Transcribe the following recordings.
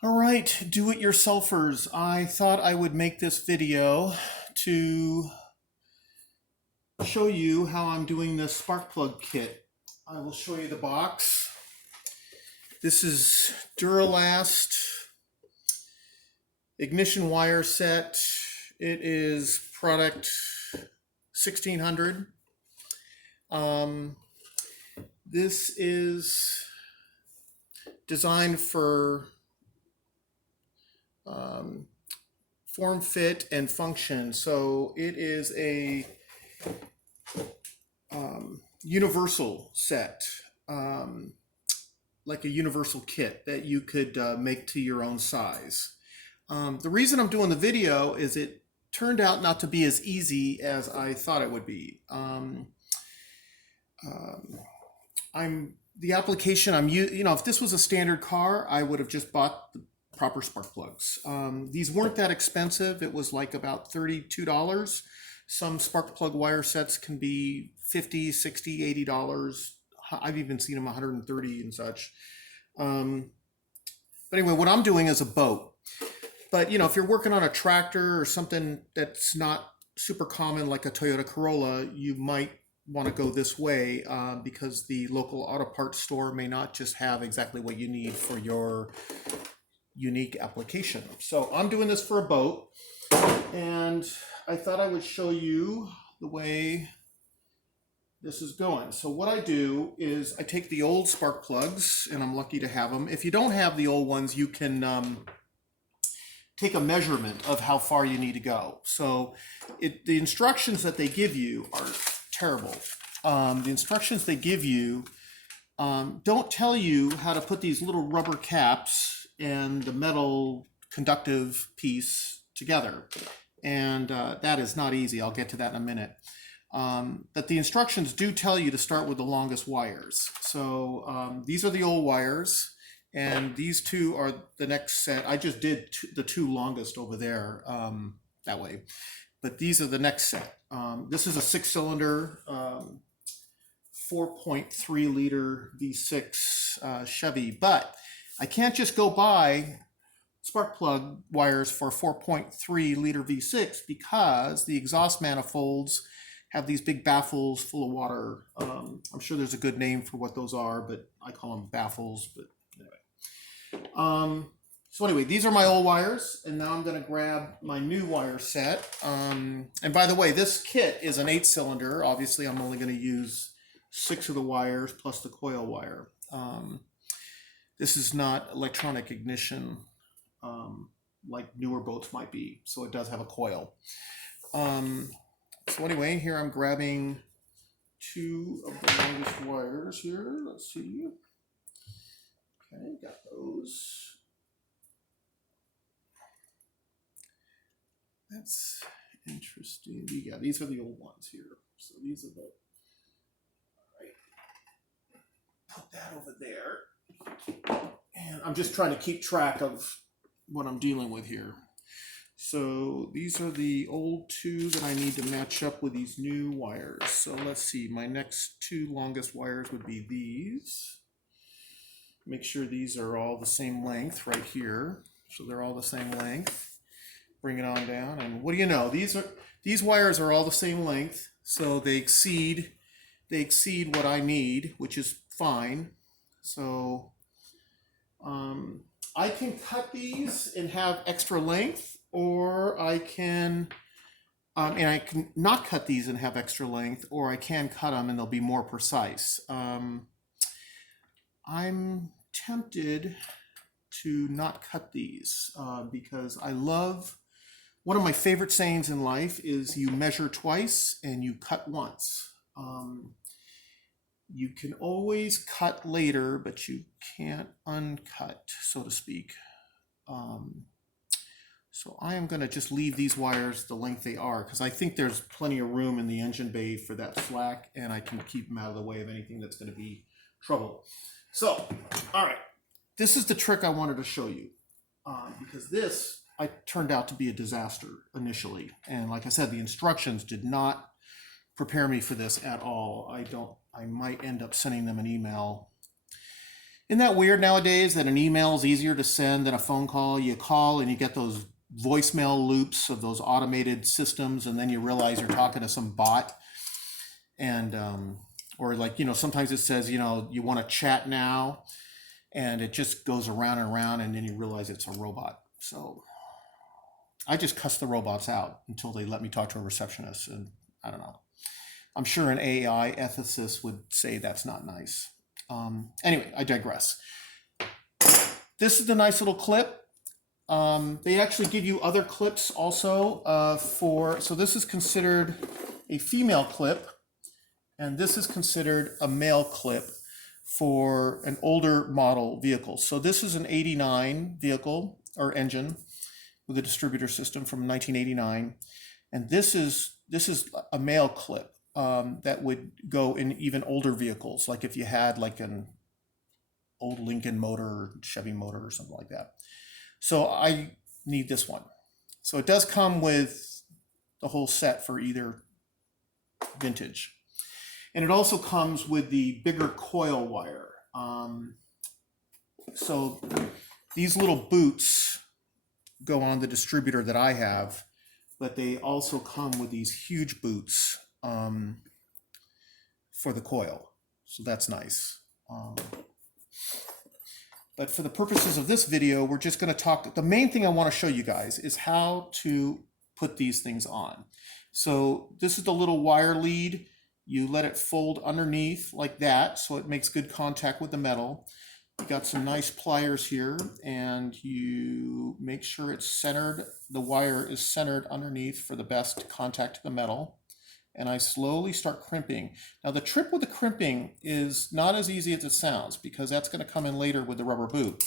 All right, do-it-yourselfers. I thought I would make this video to show you how I'm doing this spark plug kit. I will show you the box. This is Duralast ignition wire set. It is product 1600. This is designed for form, fit, and function. So it is a universal set, like a universal kit that you could make to your own size. The reason I'm doing the video is it turned out not to be as easy as I thought it would be. The application I'm using, if this was a standard car, I would have just bought the proper spark plugs. These weren't that expensive. It was like about $32. Some spark plug wire sets can be $50, $60, $80. I've even seen them $130 and such. But anyway, what I'm doing is a boat. But if you're working on a tractor or something that's not super common like a Toyota Corolla, you might want to go this way because the local auto parts store may not just have exactly what you need for your unique application. So I'm doing this for a boat, and I thought I would show you the way this is going. So what I do is I take the old spark plugs, and I'm lucky to have them. If you don't have the old ones, you can take a measurement of how far you need to go. So the instructions that they give you are terrible. The instructions they give you don't tell you how to put these little rubber caps and the metal conductive piece together. And that is not easy. I'll get to that in a minute. But the instructions do tell you to start with the longest wires. So these are the old wires, and these two are the next set. I just did the two longest over there that way. But these are the next set. This is a 6-cylinder 4.3 liter V6 Chevy, but I can't just go buy spark plug wires for 4.3 liter V6 because the exhaust manifolds have these big baffles full of water. I'm sure there's a good name for what those are, but I call them baffles. But anyway. So anyway, these are my old wires, and now I'm going to grab my new wire set. And by the way, this kit is an 8-cylinder. Obviously, I'm only going to use 6 of the wires plus the coil wire. This is not electronic ignition like newer boats might be, so it does have a coil. So anyway, here I'm grabbing 2 of the longest wires here. Let's see. Okay, got those. That's interesting. Yeah, these are the old ones here. So these are the, all right. Put that over there. And I'm just trying to keep track of what I'm dealing with here. So these are the old 2 that I need to match up with these new wires. So let's see, my next 2 longest wires would be these. Make sure these are all the same length right here. So they're all the same length. Bring it on down, and what do you know? These wires are all the same length, so they exceed what I need, which is fine. So I can cut these and have extra length, or I can and I can not cut these and have extra length, or I can cut them and they'll be more precise. I'm tempted to not cut these because I love, one of my favorite sayings in life is you measure twice and you cut once. You can always cut later, but you can't uncut, so to speak. So I am going to just leave these wires the length they are because I think there's plenty of room in the engine bay for that slack, and I can keep them out of the way of anything that's going to be trouble. So, all right, this is the trick I wanted to show you because this turned out to be a disaster initially. And like I said, the instructions did not prepare me for this at all. I might end up sending them an email Isn't that weird nowadays that an email is easier to send than a phone call? You call and you get those voicemail loops of those automated systems, and then you realize you're talking to some bot. And or like, sometimes it says, you want to chat now, and it just goes around and around, and then you realize it's a robot. So I just cuss the robots out until they let me talk to a receptionist. And I don't know. I'm sure an AI ethicist would say that's not nice. Anyway, I digress. This is the nice little clip. They actually give you other clips also so this is considered a female clip, and this is considered a male clip for an older model vehicle. So this is an 89 vehicle or engine with a distributor system from 1989. And this is a male clip that would go in even older vehicles, like if you had like an old Lincoln motor or Chevy motor or something like that. So I need this one. So it does come with the whole set for either vintage. And it also comes with the bigger coil wire. So these little boots go on the distributor that I have, but they also come with these huge boots for the coil. So that's nice. But for the purposes of this video, we're just going to talk. The main thing I want to show you guys is how to put these things on. So this is the little wire lead. You let it fold underneath like that, so it makes good contact with the metal. You got some nice pliers here, and you make sure it's centered. The wire is centered underneath for the best contact to the metal. And I slowly start crimping. Now the trick with the crimping is not as easy as it sounds, because that's going to come in later with the rubber boot.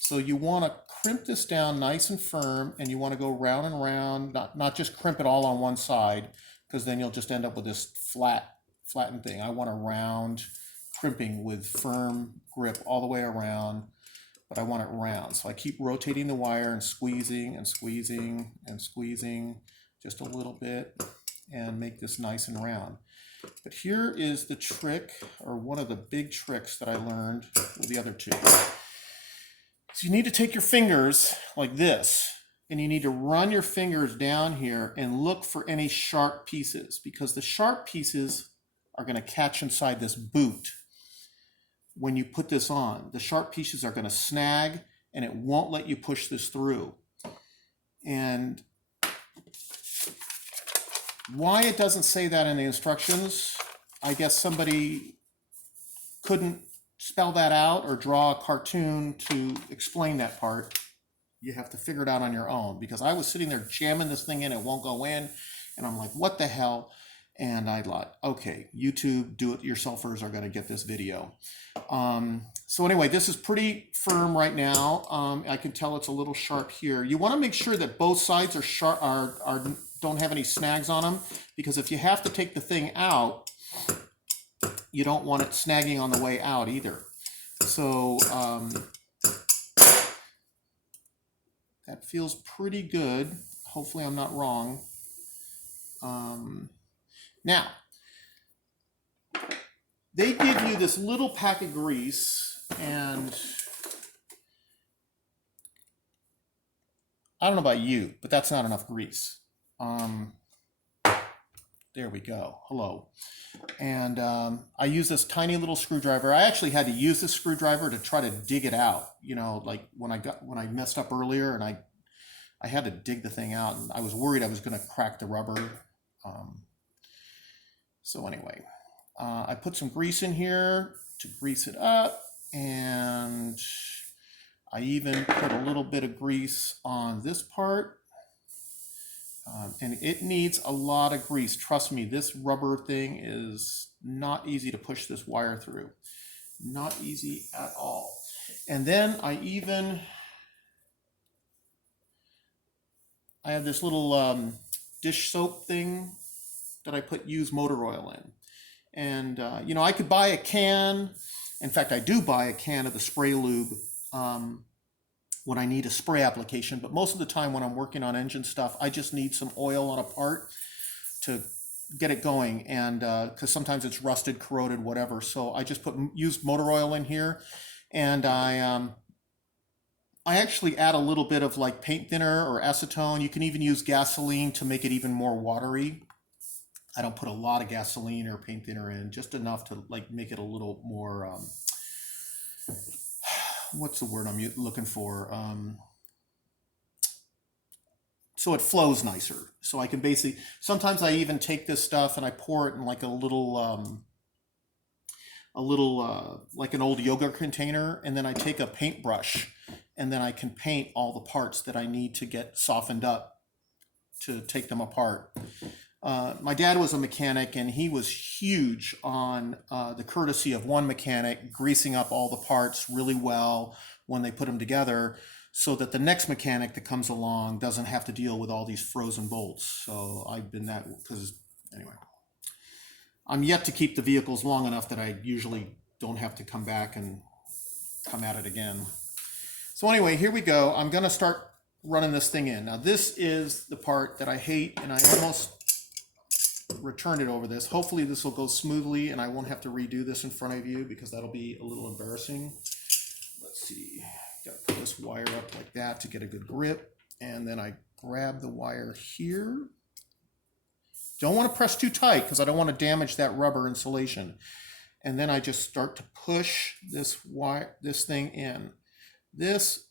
So you want to crimp this down nice and firm, and you want to go round and round, not just crimp it all on one side, because then you'll just end up with this flattened thing. I want a round crimping with firm grip all the way around, but I want it round. So I keep rotating the wire and squeezing and squeezing and squeezing just a little bit, and make this nice and round. But here is the trick, or one of the big tricks that I learned with the other two. So you need to take your fingers like this, and you need to run your fingers down here and look for any sharp pieces, because the sharp pieces are going to catch inside this boot when you put this on. The sharp pieces are going to snag, and it won't let you push this through. And why it doesn't say that in the instructions, I guess somebody couldn't spell that out or draw a cartoon to explain that part. You have to figure it out on your own, because I was sitting there jamming this thing in, it won't go in, and I'm like, what the hell? And I thought, okay, YouTube do-it-yourselfers are going to get this video. So anyway, this is pretty firm right now. I can tell it's a little sharp here. You want to make sure that both sides are sharp, don't have any snags on them, because if you have to take the thing out, you don't want it snagging on the way out either. So that feels pretty good. Hopefully I'm not wrong. Now, they give you this little pack of grease, and I don't know about you, but that's not enough grease. There we go. Hello. And I use this tiny little screwdriver. I actually had to use this screwdriver to try to dig it out. Like when I messed up earlier, and I had to dig the thing out, and I was worried I was going to crack the rubber. So anyway, I put some grease in here to grease it up, and I even put a little bit of grease on this part. And it needs a lot of grease. Trust me, this rubber thing is not easy to push this wire through. Not easy at all. And then I have this little dish soap thing that I put used motor oil in. And, I could buy a can. In fact, I do buy a can of the spray lube when I need a spray application, but most of the time when I'm working on engine stuff, I just need some oil on a part to get it going, and because sometimes it's rusted, corroded, whatever. So I just put used motor oil in here, And I actually add a little bit of like paint thinner or acetone. You can even use gasoline to make it even more watery. I don't put a lot of gasoline or paint thinner in, just enough to like make it a little more, what's the word I'm looking for? So it flows nicer. So I can basically, sometimes I even take this stuff and I pour it in like like an old yogurt container, and then I take a paintbrush and then I can paint all the parts that I need to get softened up to take them apart. My dad was a mechanic, and he was huge on the courtesy of one mechanic greasing up all the parts really well when they put them together, so that the next mechanic that comes along doesn't have to deal with all these frozen bolts. So I've been that, because anyway, I'm yet to keep the vehicles long enough that I usually don't have to come back and come at it again. So anyway, here we go. I'm going to start running this thing in. Now this is the part that I hate, and I almost returned it over this. Hopefully this will go smoothly and I won't have to redo this in front of you, because that'll be a little embarrassing. Let's see. Got to put this wire up like that to get a good grip. And then I grab the wire here. Don't want to press too tight because I don't want to damage that rubber insulation. And then I just start to push this thing in. This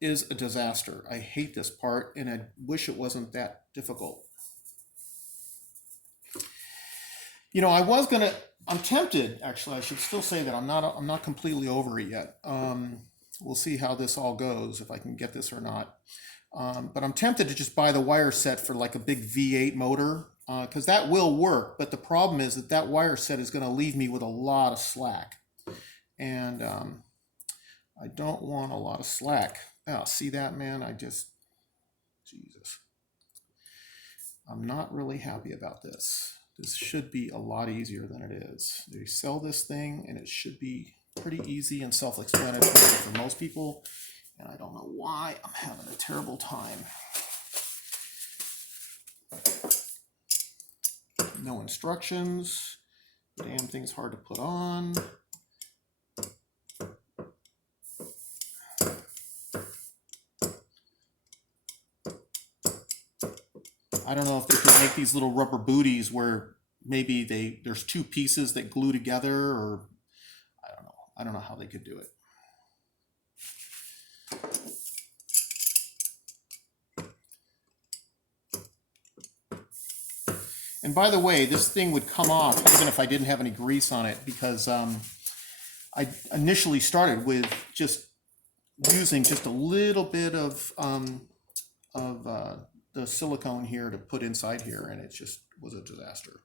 is a disaster. I hate this part, and I wish it wasn't that difficult. You know, I'm tempted, actually, I should still say that I'm not completely over it yet. We'll see how this all goes, if I can get this or not. But I'm tempted to just buy the wire set for like a big V8 motor, because that will work. But the problem is that that wire set is going to leave me with a lot of slack. And I don't want a lot of slack. Oh, see that, man? Jesus. I'm not really happy about this. This should be a lot easier than it is. They sell this thing, and it should be pretty easy and self-explanatory for most people. And I don't know why I'm having a terrible time. No instructions. Damn thing's hard to put on. I don't know if they could make these little rubber booties where maybe there's two pieces that glue together, or I don't know. I don't know how they could do it. And by the way, this thing would come off even if I didn't have any grease on it, because I initially started with just using just a little bit of the silicone here to put inside here, and it just was a disaster.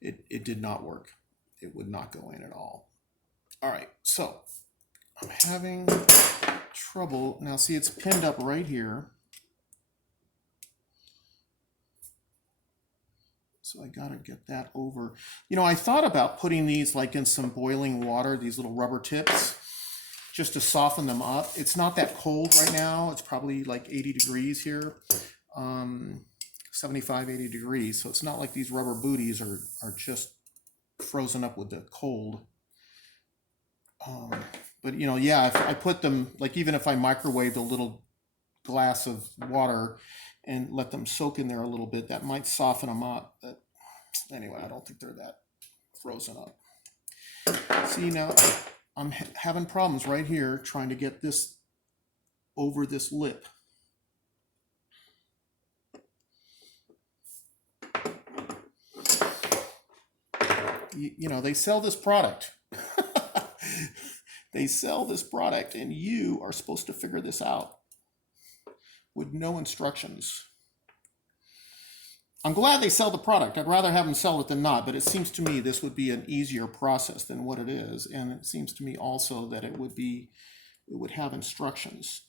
It did not work. It would not go in at all. All right, so I'm having trouble. Now see, it's pinned up right here. So I gotta get that over. You know, I thought about putting these like in some boiling water, these little rubber tips, just to soften them up. It's not that cold right now. It's probably like 80 degrees here, 75, 80 degrees. So it's not like these rubber booties are just frozen up with the cold. But you know, yeah, if I put them, like even if I microwaved a little glass of water and let them soak in there a little bit, that might soften them up. But anyway, I don't think they're that frozen up. See, now I'm having problems right here trying to get this over this lip. You know, they sell this product. They sell this product, and you are supposed to figure this out with no instructions. I'm glad they sell the product. I'd rather have them sell it than not, but it seems to me this would be an easier process than what it is. And it seems to me also that it would have instructions.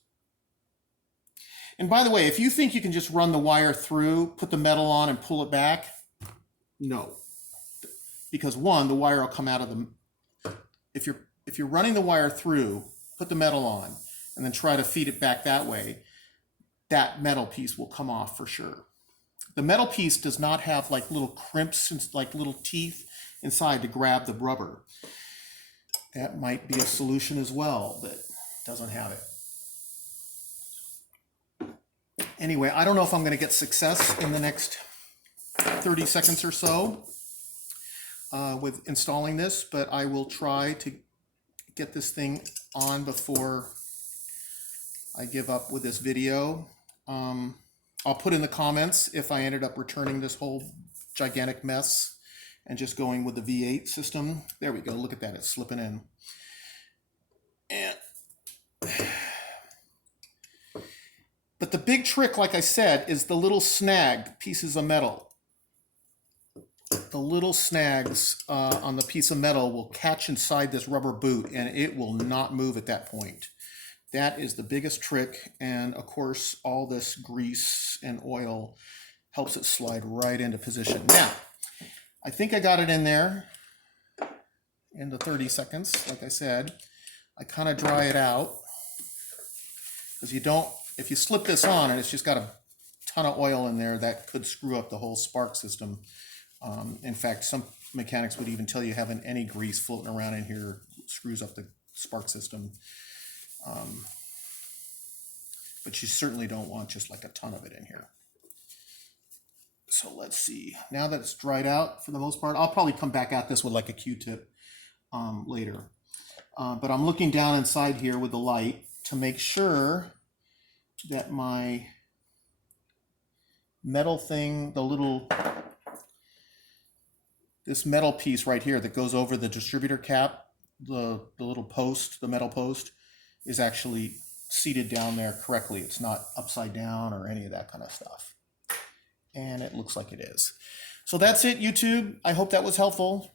And by the way, if you think you can just run the wire through, put the metal on and pull it back, no. Because one, the wire will come out of the, if you're running the wire through, put the metal on, and then try to feed it back that way, that metal piece will come off for sure. The metal piece does not have like little crimps and like little teeth inside to grab the rubber. That might be a solution as well, but doesn't have it. Anyway, I don't know if I'm going to get success in the next 30 seconds or so with installing this, but I will try to get this thing on before I give up with this video. I'll put in the comments if I ended up returning this whole gigantic mess and just going with the V8 system. There we go. Look at that. It's slipping in. And but the big trick, like I said, is the little snag pieces of metal. The little snags on the piece of metal will catch inside this rubber boot and it will not move at that point. That is the biggest trick. And of course, all this grease and oil helps it slide right into position. Now, I think I got it in there in the 30 seconds. Like I said, I kind of dry it out because if you slip this on and it's just got a ton of oil in there, that could screw up the whole spark system. In fact, some mechanics would even tell you having any grease floating around in here screws up the spark system. But you certainly don't want just like a ton of it in here. So let's see. Now that it's dried out for the most part, I'll probably come back at this with like a Q-tip later. But I'm looking down inside here with the light to make sure that my metal thing, this metal piece right here that goes over the distributor cap, the little post, the metal post, is actually seated down there correctly. It's not upside down or any of that kind of stuff. And it looks like it is. So that's it, YouTube. I hope that was helpful.